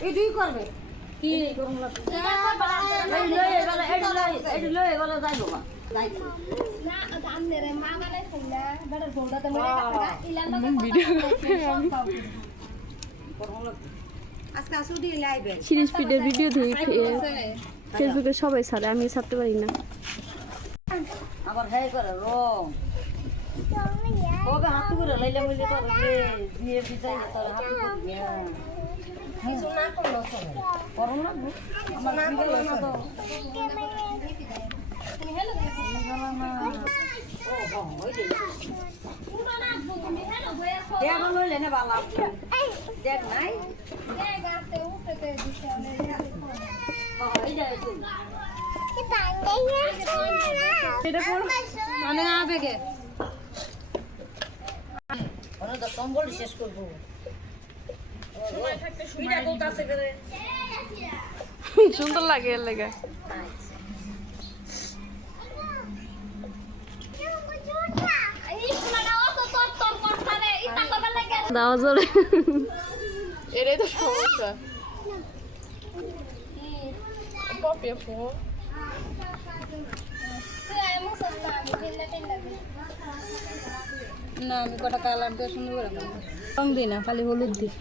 এটাই করবে কি সিরিজ ভিডিও দিয়ে ফেসবুকে সবাই ছাড়ে, আমি ছাড়তে পারি না। আবার হ্যাঁ করে রং কবে হাতে করে লাইলা মিলে তোর দিয়ে বিজাই তোর হাতে করে কিছু না করলো চলে করো না আমার না করলো না তো তুমি হেলো না ও ওই দে পুরো না তুমি হেলো বয়া কো দেব লইলে না ভালো দেখ নাই দেখ গাতে উঠতে দিছে এই যায় এটা কোন মানে আবেগে ওরা তো কম্বল শেষ করব সময় থাকতে সুবিধা কত আছে করে সুন্দর লাগে এর লাগে দাও জোরে এটাই তো সমস্যা পপে ফোন না আমি কটা কালার দিয়ে সুন্দর করে রং দিই না খালি হলুদ দিই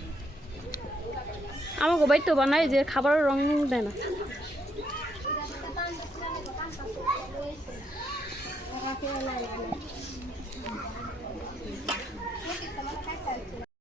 আমাকে বাইর তো বানাই যে খাবারের রং দেয় না।